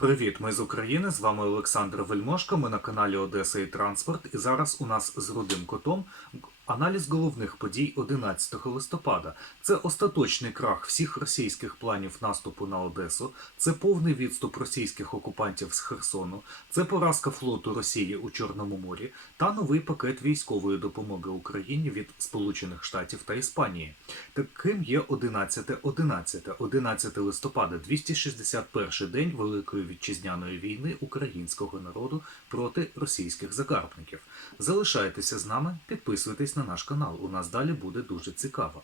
Привіт, ми з України. З вами Олександр Вельмошко. Ми на каналі Одеса і Транспорт. І зараз у нас з Рудим Котом аналіз головних подій 11 листопада. Це остаточний крах всіх російських планів наступу на Одесу. Це повний відступ російських окупантів з Херсону. Це поразка флоту Росії у Чорному морі та новий пакет військової допомоги Україні від Сполучених Штатів та Іспанії. Таким є 11 11 11 листопада, 261 день Великої вітчизняної війни українського народу проти російських загарбників. Залишайтеся з нами, підписуйтесь на наш канал. У нас далі буде дуже цікаво.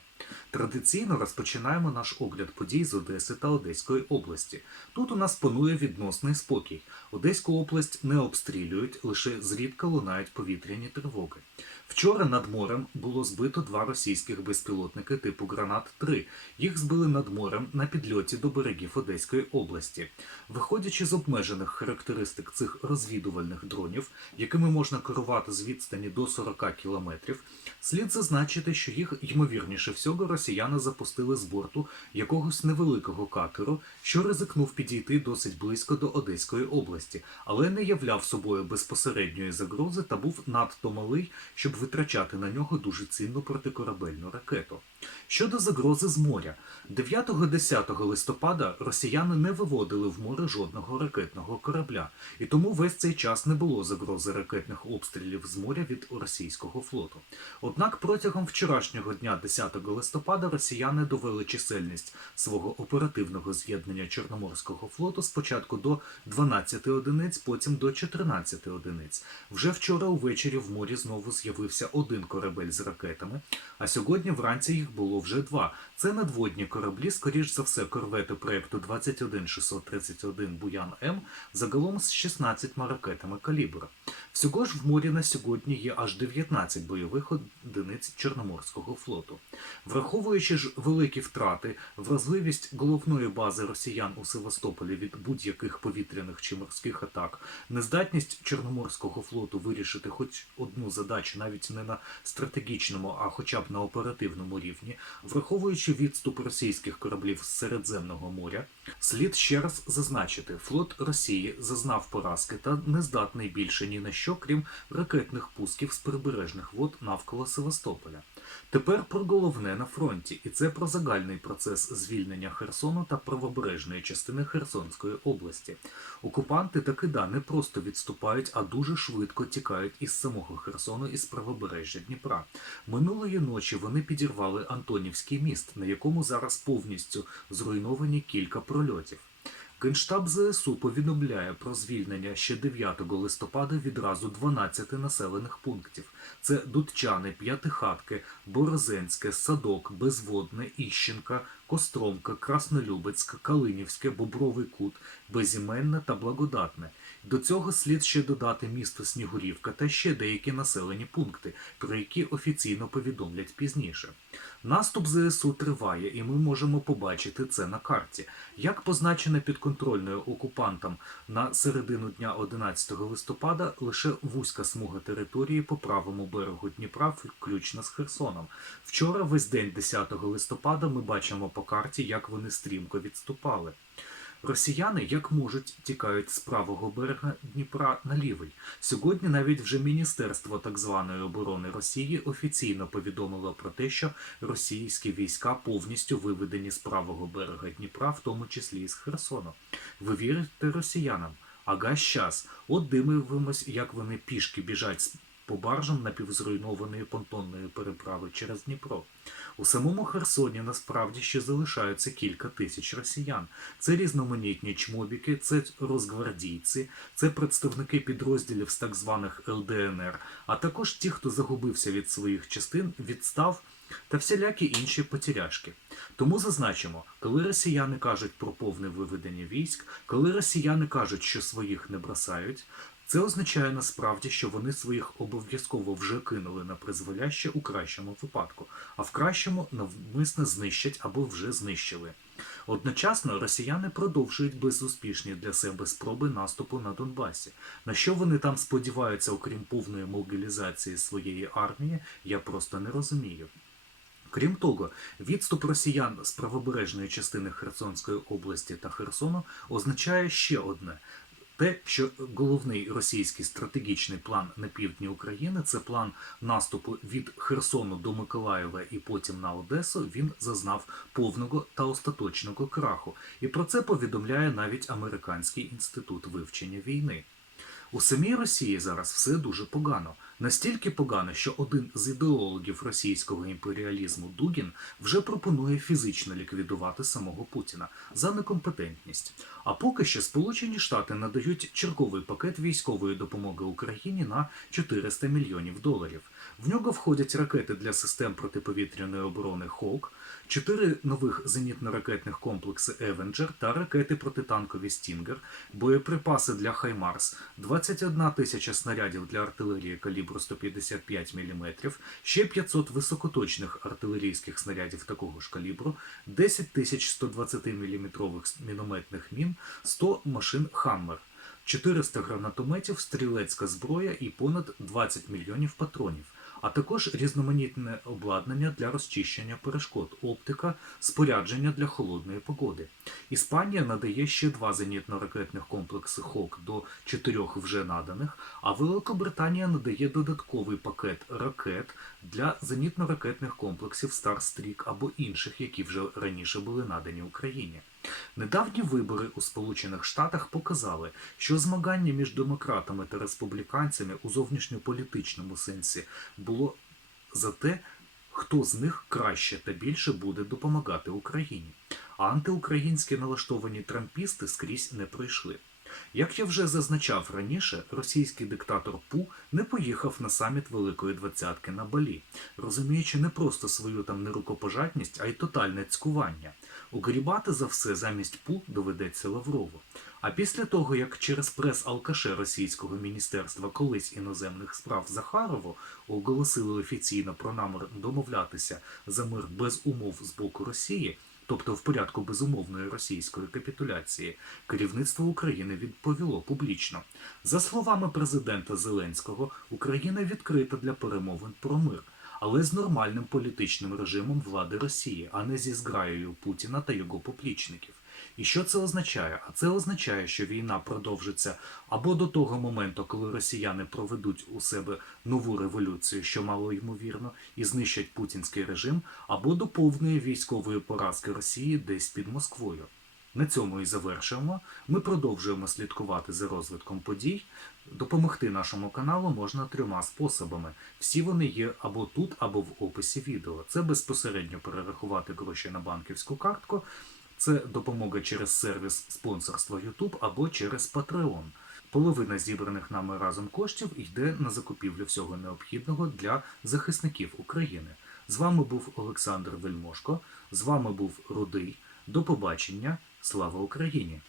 Традиційно розпочинаємо наш огляд подій з Одеси та Одеської області. Тут у нас панує відносний спокій. Одеську область не обстрілюють, лише зрідка лунають повітряні тривоги. Вчора над морем було збито два російських безпілотники типу Гранат-3. Їх збили над морем на підльоті до берегів Одеської області. Виходячи з обмежених характеристик цих розвідувальних дронів, якими можна керувати з відстані до 40 кілометрів, слід зазначити, що їх ймовірніше всього росіяни запустили з борту якогось невеликого катеру, що ризикнув підійти досить близько до Одеської області, але не являв собою безпосередньої загрози та був надто малий, щоб витрачати на нього дуже цінну протикорабельну ракету. Щодо загрози з моря, 9-10 листопада росіяни не виводили в море жодного ракетного корабля, і тому весь цей час не було загрози ракетних обстрілів з моря від російського флоту. Однак протягом вчорашнього дня, 10 листопада, росіяни довели чисельність свого оперативного з'єднання Чорноморського флоту спочатку до 12 одиниць, потім до 14 одиниць. Вже вчора увечері в морі знову з'явився один корабель з ракетами, а сьогодні вранці їх було вже два. Це надводні кораблі, скоріш за все, корвети проекту 21631 Буян М загалом з 16 ракетами калібра. Всього ж в морі на сьогодні є аж 19 бойових одиниць Чорноморського флоту. Враховуючи ж великі втрати, вразливість головної бази росіян у Севастополі від будь-яких повітряних чи морських атак, нездатність Чорноморського флоту вирішити хоч одну задачу навіть не на стратегічному, а хоча б на оперативному рівні, враховуючи відступ російських кораблів з Середземного моря, слід ще раз зазначити, флот Росії зазнав поразки та не здатний більше ні на що, крім ракетних пусків з прибережних вод навколо Севастополя. Тепер про головне на фронті, і це про загальний процес звільнення Херсону та правобережної частини Херсонської області. Окупанти таки да не просто відступають, а дуже швидко тікають із самого Херсону із правобережжя Дніпра. Минулої ночі вони підірвали Антонівський міст, на якому зараз повністю зруйновані кілька прольотів. Генштаб ЗСУ повідомляє про звільнення ще 9 листопада відразу 12 населених пунктів. Це Дудчани, П'ятихатки, Борозенське, Садок, Безводне, Іщенка, Костромка, Краснолюбецьк, Калинівське, Бобровий Кут, Безіменне та Благодатне. До цього слід ще додати місто Снігурівка та ще деякі населені пункти, про які офіційно повідомлять пізніше. Наступ ЗСУ триває, і ми можемо побачити це на карті. Як позначене підконтрольною окупантам на середину дня 11 листопада, лише вузька смуга території по правому берегу Дніпра, включно з Херсоном. Вчора, весь день 10 листопада, ми бачимо по карті, як вони стрімко відступали. Росіяни, як можуть, тікають з правого берега Дніпра на лівий. Сьогодні навіть вже Міністерство так званої оборони Росії офіційно повідомило про те, що російські війська повністю виведені з правого берега Дніпра, в тому числі і з Херсону. Ви вірите росіянам? Ага, щас. От дивимось, як вони пішки біжать з- по баржам напівзруйнованої понтонної переправи через Дніпро. У самому Херсоні насправді ще залишаються кілька тисяч росіян. Це різноманітні чмобіки, це розгвардійці, це представники підрозділів з так званих ЛДНР, а також ті, хто загубився від своїх частин, відстав та всілякі інші потеряшки. Тому зазначимо, коли росіяни кажуть про повне виведення військ, коли росіяни кажуть, що своїх не бросають, це означає насправді, що вони своїх обов'язково вже кинули на призволяще у кращому випадку, а в кращому навмисно знищать або вже знищили. Одночасно росіяни продовжують безуспішні для себе спроби наступу на Донбасі. На що вони там сподіваються, окрім повної мобілізації своєї армії, я просто не розумію. Крім того, відступ росіян з правобережної частини Херсонської області та Херсону означає ще одне. Те, що головний російський стратегічний план на півдні України це план наступу від Херсону до Миколаєва і потім на Одесу, він зазнав повного та остаточного краху. І про це повідомляє навіть Американський інститут вивчення війни. У самій Росії зараз все дуже погано. Настільки погано, що один з ідеологів російського імперіалізму Дугін вже пропонує фізично ліквідувати самого Путіна за некомпетентність. А поки що Сполучені Штати надають черговий пакет військової допомоги Україні на 400 мільйонів доларів. В нього входять ракети для систем протиповітряної оборони Хок, чотири нових зенітно-ракетних комплекси Евенджер та ракети протитанкові Стінгер, боєприпаси для Хаймарс, 21 тисяча снарядів для артилерії калібру 155 мм, ще 500 високоточних артилерійських снарядів такого ж калібру, 10 тисяч 120 мм мінометних мін, 100 машин Хаммер. 400 гранатометів, стрілецька зброя і понад 20 мільйонів патронів, а також різноманітне обладнання для розчищення перешкод, оптика, спорядження для холодної погоди. Іспанія надає ще два зенітно-ракетних комплекси ХОК до чотирьох вже наданих, а Великобританія надає додатковий пакет ракет для зенітно-ракетних комплексів Старстрік або інших, які вже раніше були надані Україні. Недавні вибори у Сполучених Штатах показали, що змагання між демократами та республіканцями у зовнішньополітичному сенсі було за те, хто з них краще та більше буде допомагати Україні. А антиукраїнські налаштовані трампісти скрізь не пройшли. Як я вже зазначав раніше, російський диктатор Пу не поїхав на саміт Великої Двадцятки на Балі, розуміючи не просто свою там нерукопожатність, а й тотальне цькування. Угрібати за все замість Пу доведеться Лаврову. А після того, як через прес-алкаше російського міністерства колись іноземних справ Захарову оголосили офіційно про намір домовлятися за мир без умов з боку Росії, тобто в порядку безумовної російської капітуляції, керівництво України відповіло публічно. За словами президента Зеленського, Україна відкрита для перемовин про мир, але з нормальним політичним режимом влади Росії, а не зі зграєю Путіна та його поплічників. І що це означає? А це означає, що війна продовжиться або до того моменту, коли росіяни проведуть у себе нову революцію, що мало ймовірно, і знищать путінський режим, або до повної військової поразки Росії десь під Москвою. На цьому і завершуємо. Ми продовжуємо слідкувати за розвитком подій. Допомогти нашому каналу можна трьома способами. Всі вони є або тут, або в описі відео. Це безпосередньо перерахувати гроші на банківську картку. Це допомога через сервіс спонсорства YouTube або через Patreon. Половина зібраних нами разом коштів йде на закупівлю всього необхідного для захисників України. З вами був Олександр Вельмошко, з вами був Рудий. До побачення. Слава Україні!